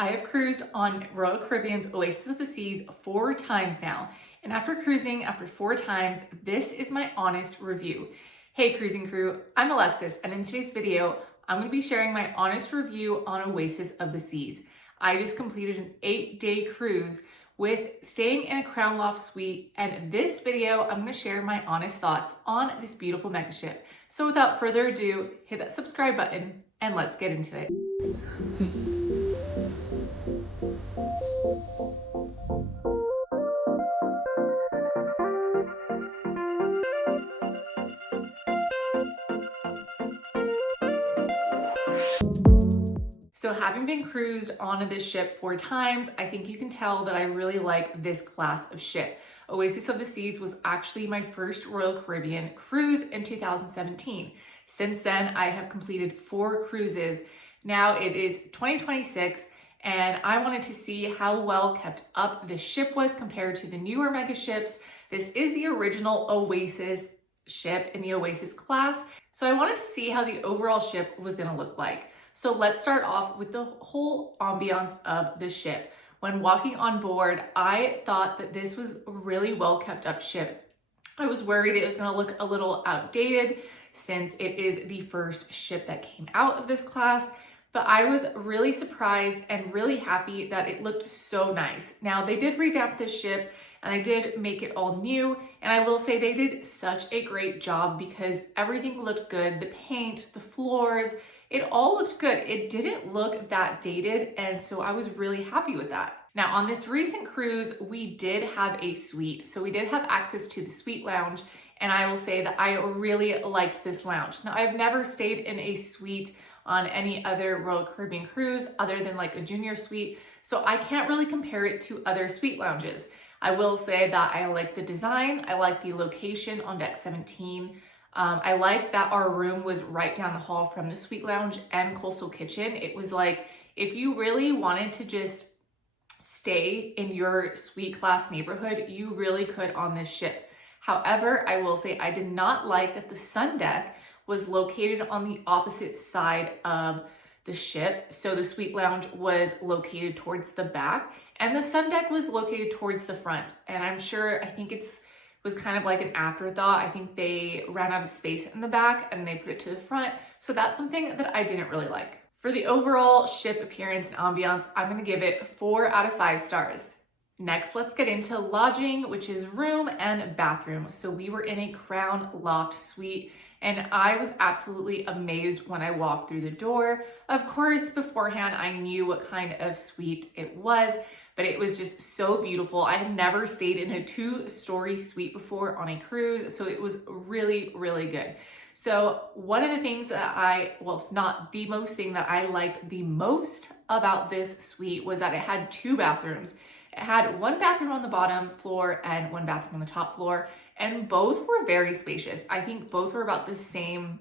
I have cruised on Royal Caribbean's Oasis of the Seas 4 times now, and after cruising 4 times, this is my honest review. Hey cruising crew, I'm Alexis, and in today's video, I'm going to be sharing my honest review on Oasis of the Seas. I just completed an 8-day cruise with staying in a Crown Loft suite, and in this video, I'm going to share my honest thoughts on this beautiful mega ship. So without further ado, hit that subscribe button, and let's get into it. So having been cruised on this ship 4 times, I think you can tell that I really like this class of ship. Oasis of the Seas was actually my first Royal Caribbean cruise in 2017. Since then, I have completed 4 cruises. Now it is 2026, and I wanted to see how well kept up the ship was compared to the newer mega ships. This is the original Oasis ship in the Oasis class, so I wanted to see how the overall ship was going to look like. So let's start off with the whole ambiance of the ship. When walking on board, I thought that this was a really well kept up ship. I was worried it was going to look a little outdated since it is the first ship that came out of this class, but I was really surprised and really happy that it looked so nice. Now, they did revamp this ship and they did make it all new, and I will say they did such a great job because everything looked good. The paint, the floors, it all looked good. It didn't look that dated, and so I was really happy with that. Now, on this recent cruise, we did have a suite. So we did have access to the suite lounge, and I will say that I really liked this lounge. Now, I've never stayed in a suite on any other Royal Caribbean cruise other than like a junior suite, so I can't really compare it to other suite lounges. I will say that I like the design, I like the location on deck 17. I like that our room was right down the hall from the suite lounge and coastal kitchen. It was like, if you really wanted to just stay in your suite class neighborhood, you really could on this ship. However, I will say I did not like that the sun deck was located on the opposite side of the ship. So the suite lounge was located towards the back and the sun deck was located towards the front. And I think it was kind of like an afterthought. I think they ran out of space in the back and they put it to the front. So that's something that I didn't really like. For the overall ship appearance and ambiance, I'm gonna give it 4 out of 5 stars. Next, let's get into lodging, which is room and bathroom. So we were in a Crown Loft suite, and I was absolutely amazed when I walked through the door. Of course, beforehand, I knew what kind of suite it was, but it was just so beautiful. I had never stayed in a 2-story suite before on a cruise, so it was really, really good. So one of the things that if not the most thing that I liked the most about this suite was that it had 2 bathrooms. It had 1 bathroom on the bottom floor and 1 bathroom on the top floor, and both were very spacious. I think both were about the same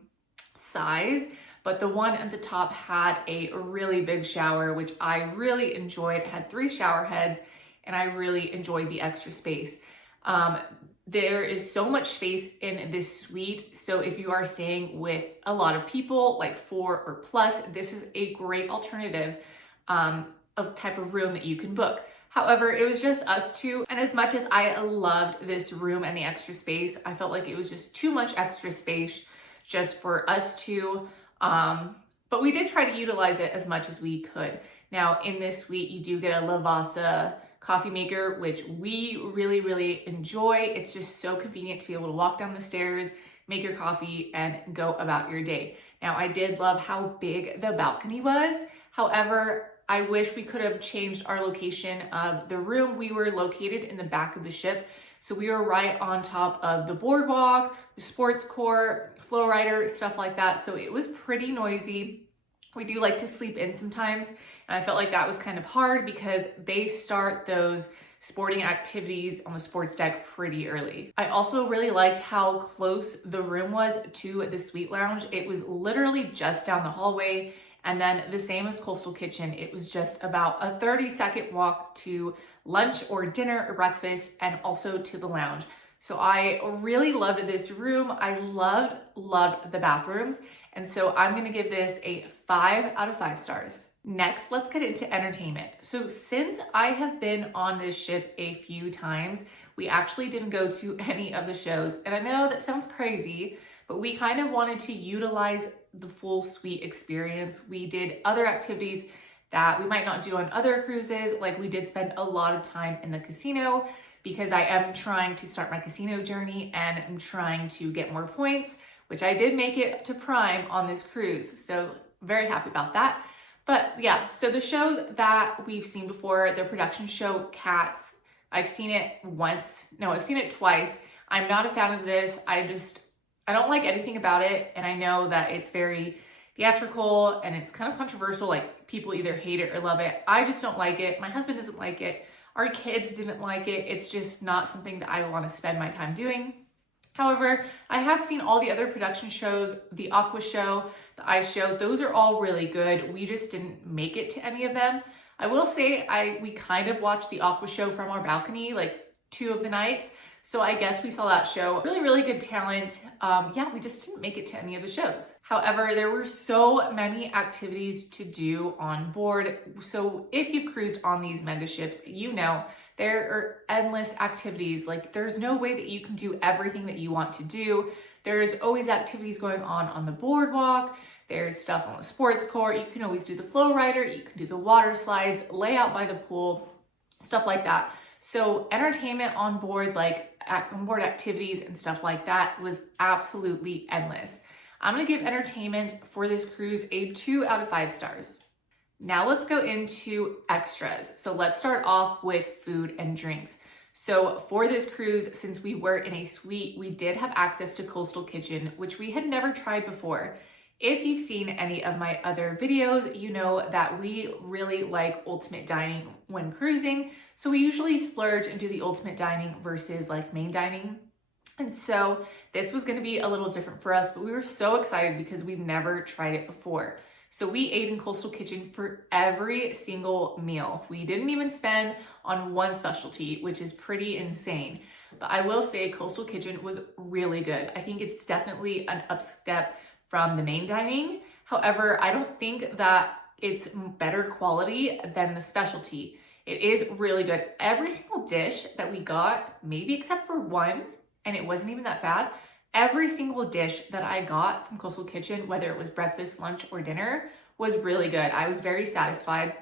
size, but the one at the top had a really big shower, which I really enjoyed. It had 3 shower heads, and I really enjoyed the extra space. There is so much space in this suite, so if you are staying with a lot of people, like 4 or plus, this is a great alternative of type of room that you can book. However, it was just us 2, and as much as I loved this room and the extra space, I felt like it was just too much extra space just for us 2. But we did try to utilize it as much as we could. Now, in this suite, you do get a Lavazza coffee maker, which we really, really enjoy. It's just so convenient to be able to walk down the stairs, make your coffee, and go about your day. Now, I did love how big the balcony was. However, I wish we could have changed our location of the room. We were located in the back of the ship, so we were right on top of the boardwalk, the sports court, flow rider, stuff like that. So it was pretty noisy. We do like to sleep in sometimes, and I felt like that was kind of hard because they start those sporting activities on the sports deck pretty early. I also really liked how close the room was to the suite lounge. It was literally just down the hallway. And then the same as Coastal Kitchen, it was just about a 30-second walk to lunch or dinner or breakfast, and also to the lounge. So I really loved this room. I loved the bathrooms. And so I'm gonna give this a 5 out of 5 stars. Next, let's get into entertainment. So since I have been on this ship a few times, we actually didn't go to any of the shows. And I know that sounds crazy, but we kind of wanted to utilize the full suite experience. We did other activities that we might not do on other cruises. Like we did spend a lot of time in the casino because I am trying to start my casino journey and I'm trying to get more points, which I did make it to Prime on this cruise. So very happy about that. But yeah, so the shows that we've seen before, the production show Cats, I've seen it once. No, I've seen it twice. I'm not a fan of this. I don't like anything about it. And I know that it's very theatrical and it's kind of controversial. Like people either hate it or love it. I just don't like it. My husband doesn't like it. Our kids didn't like it. It's just not something that I want to spend my time doing. However, I have seen all the other production shows, the Aqua show, the Ice show, those are all really good. We just didn't make it to any of them. I will say we kind of watched the Aqua show from our balcony, like 2 of the nights. So I guess we saw that show. Really, really good talent. Yeah, we just didn't make it to any of the shows. However, there were so many activities to do on board. So if you've cruised on these mega ships, you know there are endless activities. Like there's no way that you can do everything that you want to do. There's always activities going on the boardwalk. There's stuff on the sports court. You can always do the flow rider. You can do the water slides, lay out by the pool, stuff like that. So entertainment on board, like onboard activities and stuff like that was absolutely endless. I'm gonna give entertainment for this cruise a 2 out of 5 stars. Now let's go into extras. So let's start off with food and drinks. So for this cruise, since we were in a suite, we did have access to Coastal Kitchen, which we had never tried before. If you've seen any of my other videos, you know that we really like ultimate dining when cruising. So we usually splurge and do the ultimate dining versus like main dining. And so this was gonna be a little different for us, but we were so excited because we've never tried it before. So we ate in Coastal Kitchen for every single meal. We didn't even spend on one specialty, which is pretty insane. But I will say Coastal Kitchen was really good. I think it's definitely an up step from the main dining. However, I don't think that it's better quality than the specialty. It is really good. Every single dish that we got, maybe except for one, and it wasn't even that bad, every single dish that I got from Coastal Kitchen, whether it was breakfast, lunch, or dinner, was really good. I was very satisfied.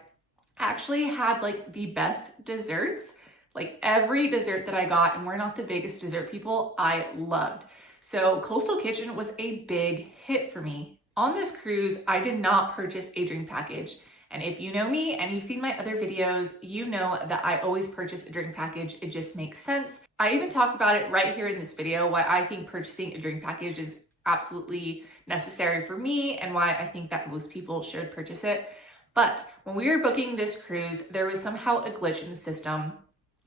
I actually had like the best desserts. Like every dessert that I got, and we're not the biggest dessert people, I loved. So Coastal Kitchen was a big hit for me. On this cruise, I did not purchase a drink package. And if you know me and you've seen my other videos, you know that I always purchase a drink package. It just makes sense. I even talk about it right here in this video, why I think purchasing a drink package is absolutely necessary for me and why I think that most people should purchase it. But when we were booking this cruise, there was somehow a glitch in the system.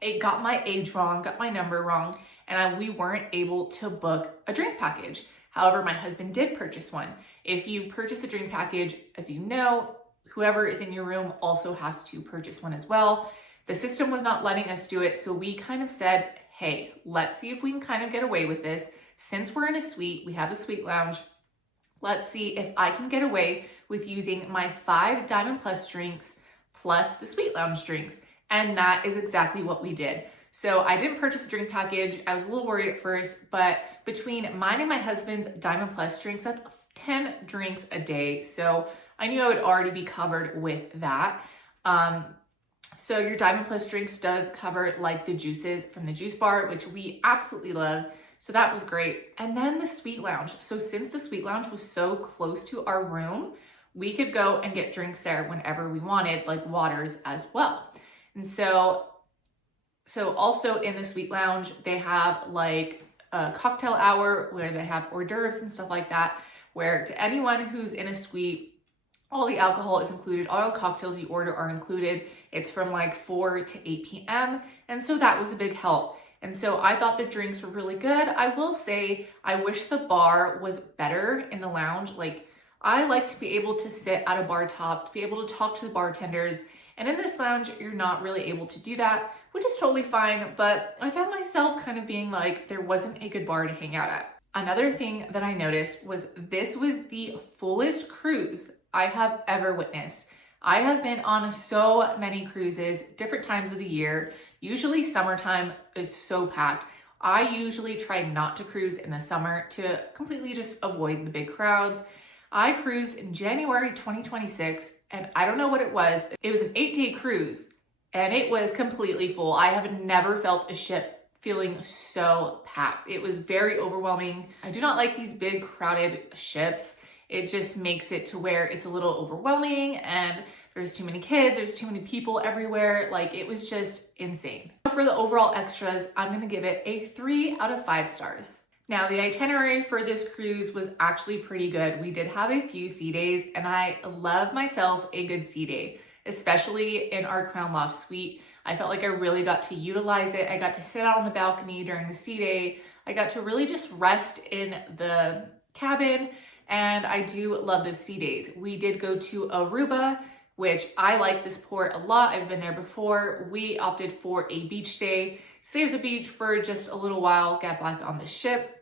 It got my age wrong, got my number wrong, and we weren't able to book a drink package. However, my husband did purchase one. If you purchase a drink package, as you know, whoever is in your room also has to purchase one as well. The system was not letting us do it, so we kind of said, hey, let's see if we can kind of get away with this. Since we're in a suite, we have a suite lounge, let's see if I can get away with using my 5 Diamond Plus drinks plus the suite lounge drinks. And that is exactly what we did. So I didn't purchase a drink package. I was a little worried at first, but between mine and my husband's Diamond Plus drinks, that's 10 drinks a day. So I knew I would already be covered with that. So your Diamond Plus drinks does cover like the juices from the juice bar, which we absolutely love. So that was great. And then the suite lounge. So since the suite lounge was so close to our room, we could go and get drinks there whenever we wanted, like waters as well. And so also in the suite lounge, they have like a cocktail hour where they have hors d'oeuvres and stuff like that, where to anyone who's in a suite, all the alcohol is included, all the cocktails you order are included. It's from like 4 to 8 p.m. And so that was a big help. And so I thought the drinks were really good. I will say, I wish the bar was better in the lounge. Like I like to be able to sit at a bar top, to be able to talk to the bartenders. And in this lounge, you're not really able to do that, which is totally fine. But I found myself kind of being like, there wasn't a good bar to hang out at. Another thing that I noticed was this was the fullest cruise I have ever witnessed. I have been on so many cruises, different times of the year. Usually summertime is so packed. I usually try not to cruise in the summer to completely just avoid the big crowds. I cruised in January 2026, and I don't know what it was. It was an 8-day cruise and it was completely full. I have never felt a ship feeling so packed. It was very overwhelming. I do not like these big crowded ships. It just makes it to where it's a little overwhelming and there's too many kids, there's too many people everywhere. Like, it was just insane. For the overall extras, I'm gonna give it a 3 out of 5 stars. Now, the itinerary for this cruise was actually pretty good. We did have a few sea days, and I love myself a good sea day, especially in our Crown Loft suite. I felt like I really got to utilize it. I got to sit out on the balcony during the sea day. I got to really just rest in the cabin, and I do love those sea days. We did go to Aruba, which I like this port a lot. I've been there before. We opted for a beach day, stay at the beach for just a little while, get back on the ship.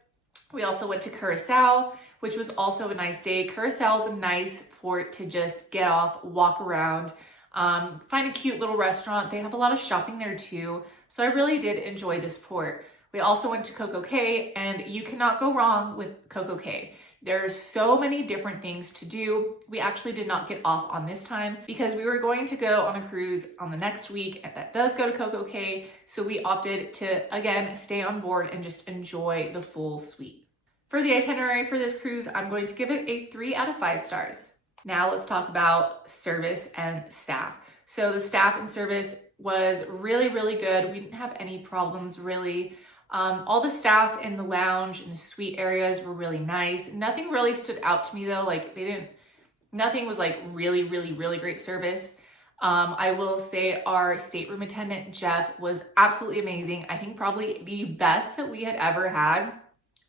We also went to Curacao, which was also a nice day. Curacao is a nice port to just get off, walk around, find a cute little restaurant. They have a lot of shopping there too. So I really did enjoy this port. We also went to Coco Cay, and you cannot go wrong with Coco Cay. There's so many different things to do. We actually did not get off on this time because we were going to go on a cruise on the next week, and that does go to Coco Cay. So we opted to, again, stay on board and just enjoy the full suite. For the itinerary for this cruise, I'm going to give it a 3 out of 5 stars. Now let's talk about service and staff. So the staff and service was really, really good. We didn't have any problems really. All the staff in the lounge and the suite areas were really nice. Nothing really stood out to me though. Like, nothing was like really, really, really great service. I will say our stateroom attendant, Jeff, was absolutely amazing. I think probably the best that we had ever had.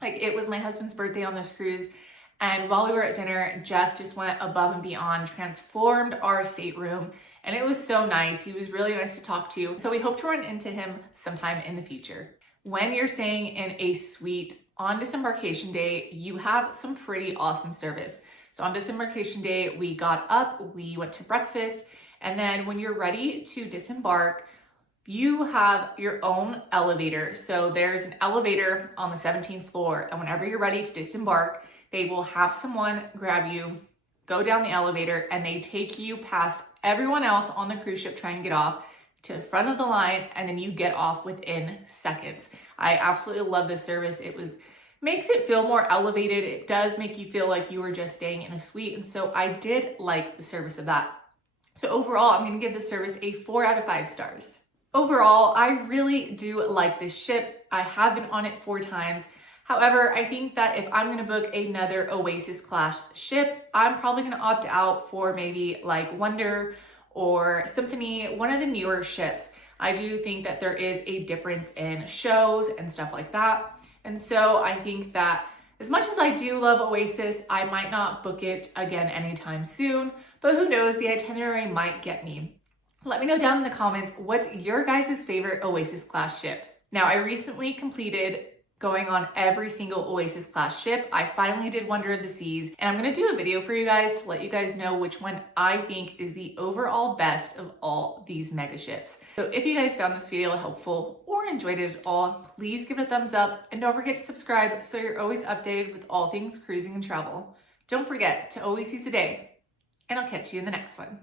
Like, it was my husband's birthday on this cruise, and while we were at dinner, Jeff just went above and beyond, transformed our stateroom, and it was so nice. He was really nice to talk to. So we hope to run into him sometime in the future. When you're staying in a suite on disembarkation day, you have some pretty awesome service. So on disembarkation day, we got up, we went to breakfast, and then when you're ready to disembark, you have your own elevator. So there's an elevator on the 17th floor, and whenever you're ready to disembark, they will have someone grab you, go down the elevator, and they take you past everyone else on the cruise ship trying to get off to the front of the line, and then you get off within seconds. I absolutely love this service. Makes it feel more elevated. It does make you feel like you were just staying in a suite, and so I did like the service of that. So overall, I'm gonna give this service a 4 out of 5 stars. Overall, I really do like this ship. I have been on it 4 times. However, I think that if I'm gonna book another Oasis class ship, I'm probably gonna opt out for maybe like Wonder or Symphony, one of the newer ships. I do think that there is a difference in shows and stuff like that. And so I think that as much as I do love Oasis, I might not book it again anytime soon, but who knows, the itinerary might get me. Let me know down in the comments, what's your guys' favorite Oasis class ship? Now, I recently completed going on every single Oasis class ship. I finally did Wonder of the Seas, and I'm gonna do a video for you guys to let you guys know which one I think is the overall best of all these mega ships. So if you guys found this video helpful or enjoyed it at all, please give it a thumbs up, and don't forget to subscribe so you're always updated with all things cruising and travel. Don't forget to always seize the day, and I'll catch you in the next one.